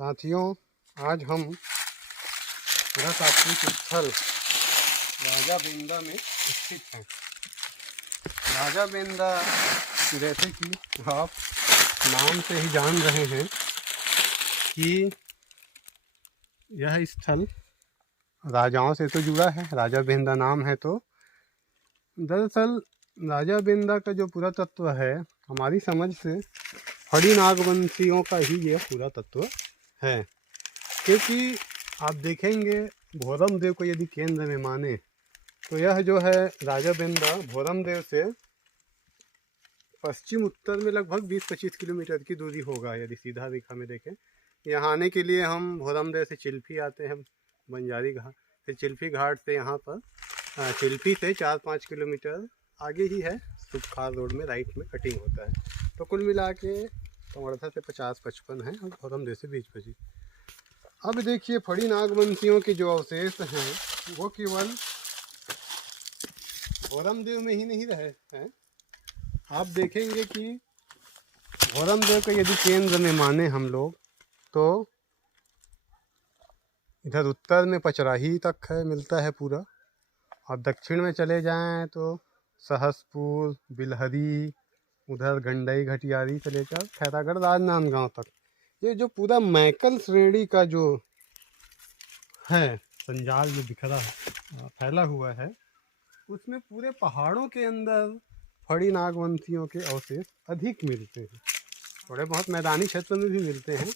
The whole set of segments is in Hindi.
साथियों, आज हम पुरातात्विक स्थल राजाबेंदा में स्थित हैं। राजाबेंदा जैसे कि आप नाम से ही जान रहे हैं कि यह स्थल राजाओं से तो जुड़ा है। राजाबेंदा नाम है तो दरअसल राजाबेंदा का जो पुरातत्व है हमारी समझ से फड़ी नागवंशियों का ही यह पुरातत्व है, क्योंकि आप देखेंगे भोरम देव को यदि केंद्र में माने तो यह जो है राजाबेंदा भोरम देव से पश्चिम उत्तर में लगभग 20-25 किलोमीटर की दूरी होगा यदि सीधा रेखा में देखें। यहाँ आने के लिए हम भोरम देव से चिल्फी आते हैं, बंजारी घाट, फिर चिल्फी घाट से यहाँ पर चिल्फी से 4-5 किलोमीटर आगे ही है सुखार रोड में राइट में कटिंग होता है। तो कुल मिला के कवर्धा से 50-55 है और भोरम देव से 20-25। अब देखिए फड़ी नागवंशियों के जो अवशेष हैं वो केवल भोरम देव में ही नहीं रहे हैं। आप देखेंगे कि भोरम देव को यदि केंद्र में माने हम लोग तो इधर उत्तर में पचराही तक है मिलता है पूरा, और दक्षिण में चले जाएं तो सहसपुर, बिलहरी, उधर गंडई घटियारी से लेकर खैरागढ़ राजनांदगांव तक ये जो पूरा मैकल श्रेणी का जो है संजाल जो बिखरा फैला हुआ है उसमें पूरे पहाड़ों के अंदर फड़ी नागवंशियों के अवशेष अधिक मिलते हैं। थोड़े बहुत मैदानी क्षेत्र में भी मिलते हैं,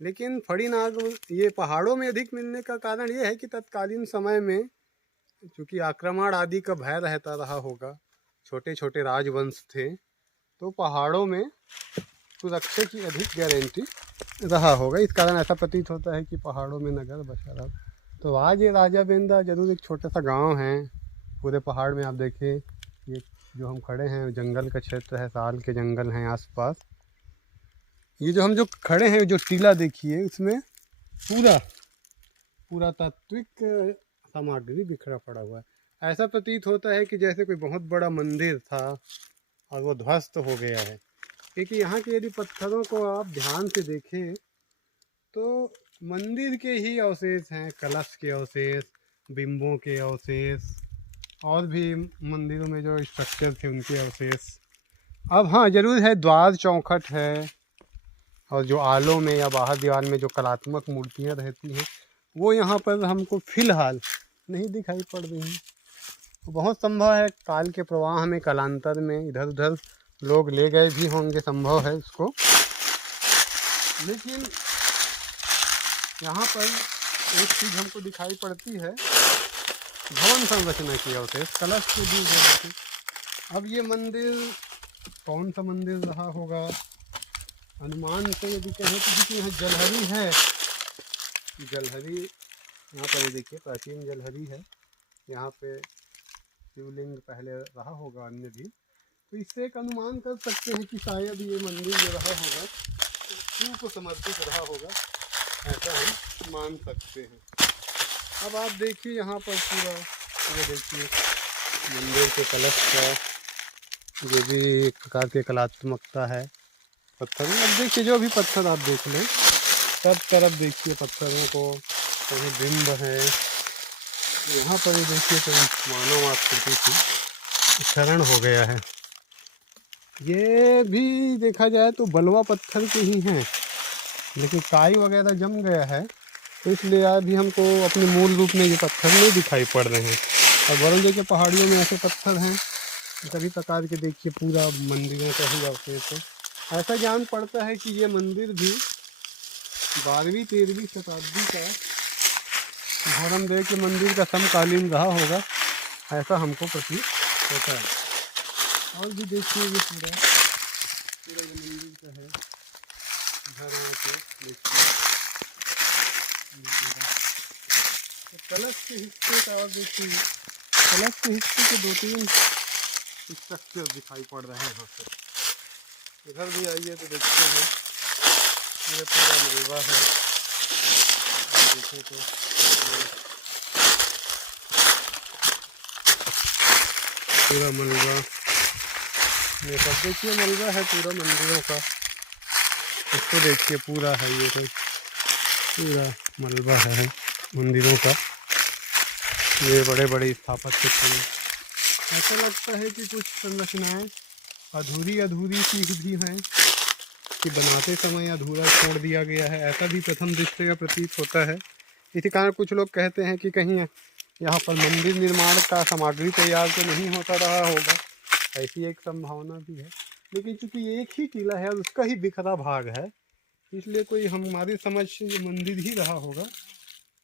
लेकिन फड़ी नाग ये पहाड़ों में अधिक मिलने का कारण ये है कि तत्कालीन समय में चूँकि आक्रमण आदि का भय रहता रहा होगा, छोटे छोटे राजवंश थे, तो पहाड़ों में सुरक्षा की अधिक गारंटी रहा होगा। इस कारण ऐसा प्रतीत होता है कि पहाड़ों में नगर बसा रहा। तो आज ये राजाबेंदा जरूर एक छोटा सा गांव है पूरे पहाड़ में। आप देखिए ये जो हम खड़े हैं जंगल का क्षेत्र है, साल के जंगल हैं आसपास। ये जो हम जो खड़े हैं जो टीला देखिए उसमें पुरातात्विक सामग्री बिखरा पड़ा हुआ है। ऐसा प्रतीत होता है कि जैसे कोई बहुत बड़ा मंदिर था और वो ध्वस्त हो गया है, क्योंकि यहाँ के यदि पत्थरों को आप ध्यान से देखें तो मंदिर के ही अवशेष हैं, कलश के अवशेष, बिंबों के अवशेष, और भी मंदिरों में जो स्ट्रक्चर थे उनके अवशेष। अब हाँ जरूर है द्वार चौखट है, और जो आलों में या बाहर दीवार में जो कलात्मक मूर्तियाँ रहती हैं वो यहाँ पर हमको फिलहाल नहीं दिखाई पड़ रही हैं। तो बहुत संभव है काल के प्रवाह में कालांतर में इधर उधर लोग ले गए भी होंगे, संभव है इसको। लेकिन यहाँ पर एक चीज़ हमको दिखाई पड़ती है, भवन संरचना की अवशेष कलश के भी होते। अब ये मंदिर कौन सा मंदिर रहा होगा? अनुमान से यदि कहें तो क्योंकि यहाँ जलहरी है, जलहरी यहाँ पर ये देखिए प्राचीन जलहरी है, यहाँ पे शिवलिंग पहले रहा होगा अन्य भी, तो इससे एक अनुमान कर सकते हैं कि शायद ये मंदिर जो रहा होगा शिव को समर्पित रहा होगा, ऐसा हम मान सकते हैं। अब आप देखिए यहाँ पर पूरा ये देखिए मंदिर के कलश का जो भी एक प्रकार की कलात्मकता है पत्थर में। अब देखिए जो भी पत्थर आप देख लें सब तरफ देखिए पत्थरों को, कहीं बिंब है, यहाँ पर ही देखिए तो मानव आकृति की शरण हो गया है। ये भी देखा जाए तो बलुआ पत्थर के ही हैं, लेकिन काई वगैरह जम गया है तो इसलिए अभी हमको अपने मूल रूप में ये पत्थर नहीं दिखाई पड़ रहे हैं। और बरौनी के पहाड़ियों में ऐसे पत्थर हैं सभी प्रकार के, देखिए पूरा मंदिरों का ही अवशेष है। ऐसा ज्ञान पड़ता है कि ये मंदिर भी 12वीं-13वीं शताब्दी का भोरम देव के मंदिर का समकालीन रहा होगा, ऐसा हमको प्रतीत होता है। और भी देखिए ये पूरा जो मंदिर का है घर पे देखिए तो कलश के हिस्से का, और देखिए कलश के हिस्से के 2-3 स्ट्रक्चर दिखाई पड़ रहे हैं यहाँ से। इधर भी आइए तो देखते हैं ये पूरा मलबा है, देखें तो पूरा मलबा ये सब देखिए मलबा है पूरा मंदिरों का। इसको देखिए पूरा है ये पूरा मलबा है मंदिरों का। ये बड़े बड़े स्थापत्य थे। ऐसा लगता है कि कुछ संरचनाएं अधूरी अधूरी सी भी हैं, कि बनाते समय अधूरा छोड़ दिया गया है, ऐसा भी प्रथम दृष्टि का प्रतीत होता है। इसी कारण कुछ लोग कहते हैं कि कहीं यहाँ पर मंदिर निर्माण का सामग्री तैयार तो नहीं होता रहा होगा, ऐसी एक संभावना भी है। लेकिन चूंकि एक ही किला है और उसका ही बिखरा भाग है, इसलिए कोई हमारी समझ से ये मंदिर ही रहा होगा।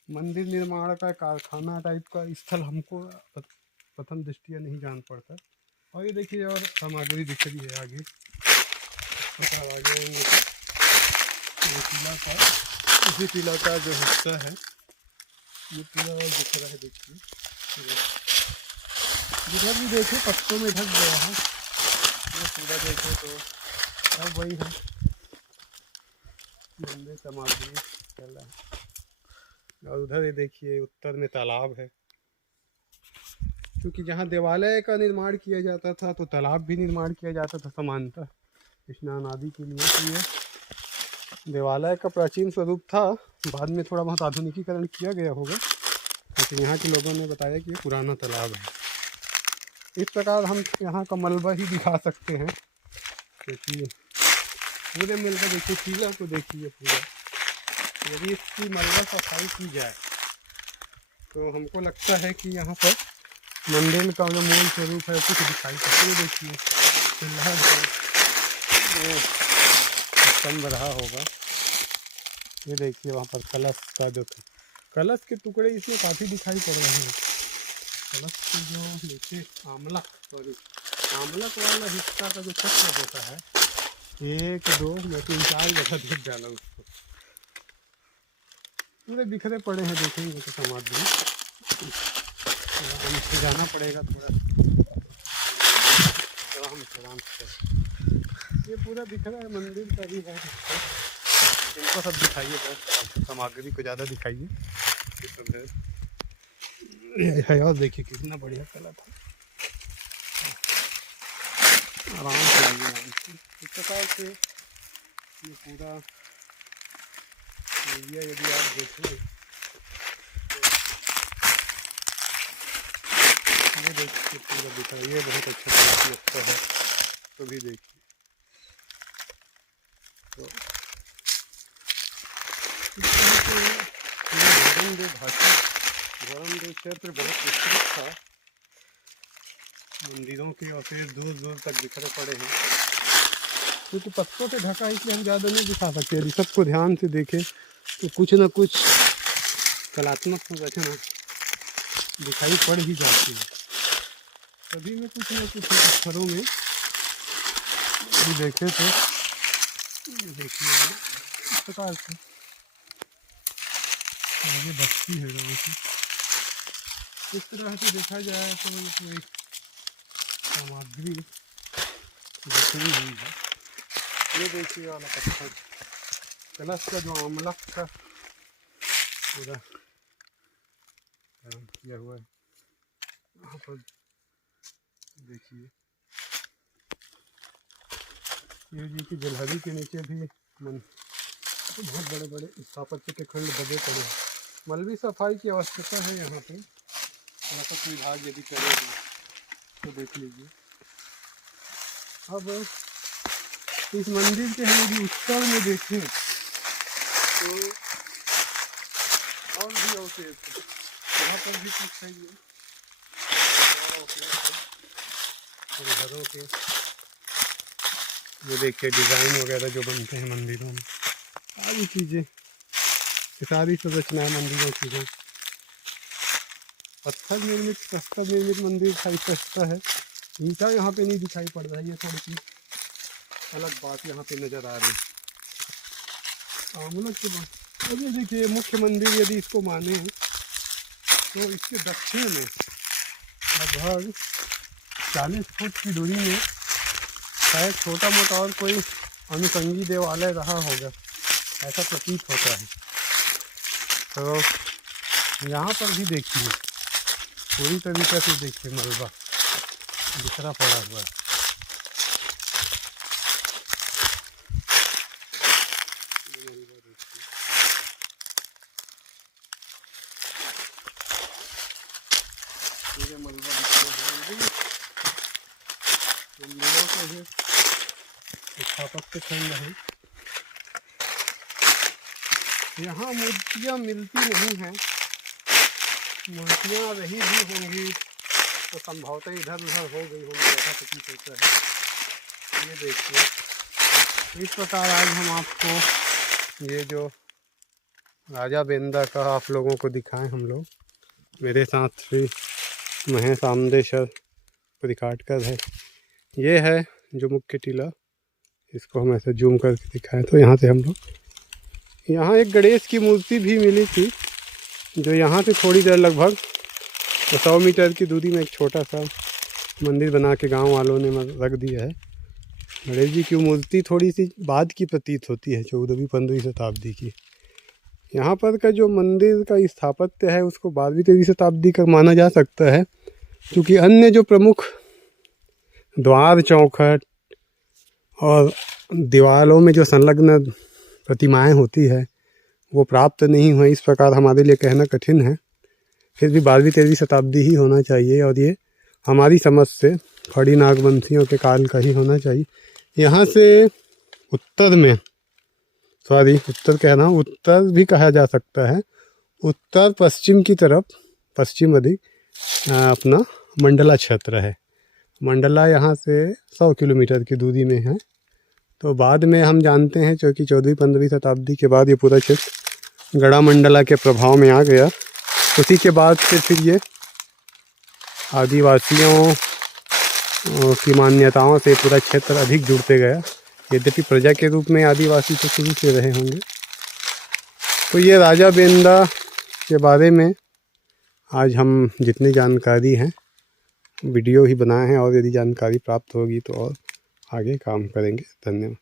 मंदिर निर्माण का कारखाना टाइप का स्थल हमको प्रथम दृष्टिया नहीं जान पड़ता। और ये देखिए और सामग्री दिख रही है आगे, आगे ये किला का, इसी किला का जो हिस्सा है ये पूरा दिख रहा है। देखिए इधर भी देखिए पत्तों में ढक गया है, ये पूरा देखे तो सब वही है, मंदिर सामग्री चल रहा है। और उधर ये देखिए उत्तर में तालाब है, क्योंकि जहाँ देवालय का निर्माण किया जाता था तो तालाब भी निर्माण किया जाता था समानतः स्नान आदि के लिए। तो ये देवालय का प्राचीन स्वरूप था, बाद में थोड़ा बहुत आधुनिकीकरण किया गया होगा, लेकिन यहाँ के लोगों ने बताया कि ये पुराना तालाब है। इस प्रकार हम यहाँ का मलबा ही दिखा सकते हैं, क्योंकि पूरे मिलकर देखिए किला को देखिए पूरा, यदि इसकी मलबा सफाई की जाए तो हमको लगता है कि यहाँ पर मंदिर का जो मूल स्वरूप है कुछ दिखाई पड़ता है। देखिए फिलहाल ये स्तंभ रहा होगा, ये देखिए वहाँ पर कलश का जो कलश के टुकड़े इसमें काफ़ी दिखाई पड़ रहे हैं। कलश के जो नीचे आमलक वाला हिस्सा का जो चक्र होता है, 1 2 मैं 3 4 जगह देख डाला उसको, पूरे बिखरे पड़े हैं। देखेंगे तो सामग्री हमसे जाना पड़ेगा थोड़ा आराम से। ये पूरा बिखरा है, मंदिर का भी है, इनको सब दिखाइए, बस सामग्री को ज़्यादा दिखाइए। ये सब है और देखिए कितना बढ़िया कला था, आराम से आइए, आराम से। इस प्रकार से ये पूरा एरिया यदि आप देखें तो ये देखिए पूरा दिखाइए, ये बहुत अच्छा कलात्मकता है, तो भी देखिए। तो धर्मदेव क्षेत्र बहुत विस्तृत था, मंदिरों के अवशेष दूर दूर तक बिखरे पड़े हैं। क्योंकि पत्तों से ढका है इसलिए हम ज़्यादा नहीं दिखा सकते, यदि सबको ध्यान से देखें तो कुछ न कुछ कलात्मक संरचना दिखाई पड़ ही जाती है। सभी में कुछ न कुछ अक्षरों में भी देखे तो ये देखिए इस प्रकार से आगे बस्ती है गाँव की। इस तरह से देखा जाए तो एक सामग्री बिखरी हुई है। ये देखिए वाला पत्थर कलश का जो आमलक का पूरा किया हुआ है, यहाँ पर देखिए शिव जी की जलहरी के नीचे भी बहुत बड़े बड़े स्थापत्य के खंड दबे पड़े हैं। मलबी सफाई की आवश्यकता है यहाँ पे, पुरातत्व विभाग यदि करेगा तो देख लीजिए। अब इस मंदिर के हम यदि उत्तर में देखें तो और भी अवशेष है, यहाँ पर भी कुछ है ये घरों के, ये देखिए डिज़ाइन वगैरह जो बनते हैं मंदिरों में, सारी चीज़ें, सारी संरचनाएं मंदिरों की हैं। पत्थर निर्मित प्रस्तर निर्मित मंदिर का स्पष्टता है, ईंटा यहाँ पे नहीं दिखाई पड़ रहा है, ये थोड़ी सी अलग बात यहाँ पे नज़र आ रही है। आमलक के बाद अब ये देखिए मुख्य मंदिर यदि इसको माने तो इसके दक्षिण में लगभग 40 फुट की दूरी में शायद छोटा मोटा और कोई अनुषंगी देवालय रहा होगा, ऐसा प्रतीत होता है। तो यहाँ पर भी देखिए पूरी तरीके से देखिए मलबा बिखरा पड़ा हुआ है। ये मलबा दिखते हैं मंदिरों के ही स्थापत्य खंड है। यहाँ मूर्तियाँ मिलती नहीं हैं, मूर्तियाँ रही भी होंगी तो संभवतः इधर उधर हो गई होंगी, ऐसा प्रतीत होता है। ये देखिए इस प्रकार आज हम आपको ये जो राजा बेंदा का आप लोगों को दिखाएं हम लोग। मेरे साथ श्री महेश आमदेश्वर परिकाटकर है। ये है जो मुख्य टीला, इसको हम ऐसे जूम करके दिखाएं तो यहाँ से हम लोग, यहाँ एक गणेश की मूर्ति भी मिली थी जो यहाँ से थोड़ी देर लगभग 100 मीटर की दूरी में एक छोटा सा मंदिर बना के गांव वालों ने रख दिया है। गणेश जी की मूर्ति थोड़ी सी बाद की प्रतीत होती है, 14वीं-15वीं शताब्दी की। यहाँ पर का जो मंदिर का स्थापत्य है उसको 12वीं-13वीं शताब्दी का माना जा सकता है, क्योंकि अन्य जो प्रमुख द्वार चौखट और दीवारों में जो संलग्न प्रतिमाएं होती है वो प्राप्त नहीं हुई। इस प्रकार हमारे लिए कहना कठिन है, फिर भी 12वीं-13वीं शताब्दी ही होना चाहिए और ये हमारी समझ से खड़ी नागवंशियों के काल का ही होना चाहिए। यहाँ से उत्तर में, उत्तर कहना, उत्तर भी कहा जा सकता है, उत्तर पश्चिम की तरफ, पश्चिम अधिक अपना मंडला क्षेत्र है। मंडला यहाँ से 100 किलोमीटर की दूरी में है। तो बाद में हम जानते हैं क्योंकि 14वीं-15वीं शताब्दी के बाद ये पूरा क्षेत्र गड़ा मंडला के प्रभाव में आ गया। उसी के बाद से फिर ये आदिवासियों की मान्यताओं से पूरा क्षेत्र अधिक जुड़ते गया। यद्यपि प्रजा के रूप में आदिवासी तो शुरू से रहे होंगे। तो ये राजा बेंदा के बारे में आज हम जितनी जानकारी है वीडियो ही बनाए हैं, और यदि जानकारी प्राप्त होगी तो और आगे काम करेंगे। धन्यवाद।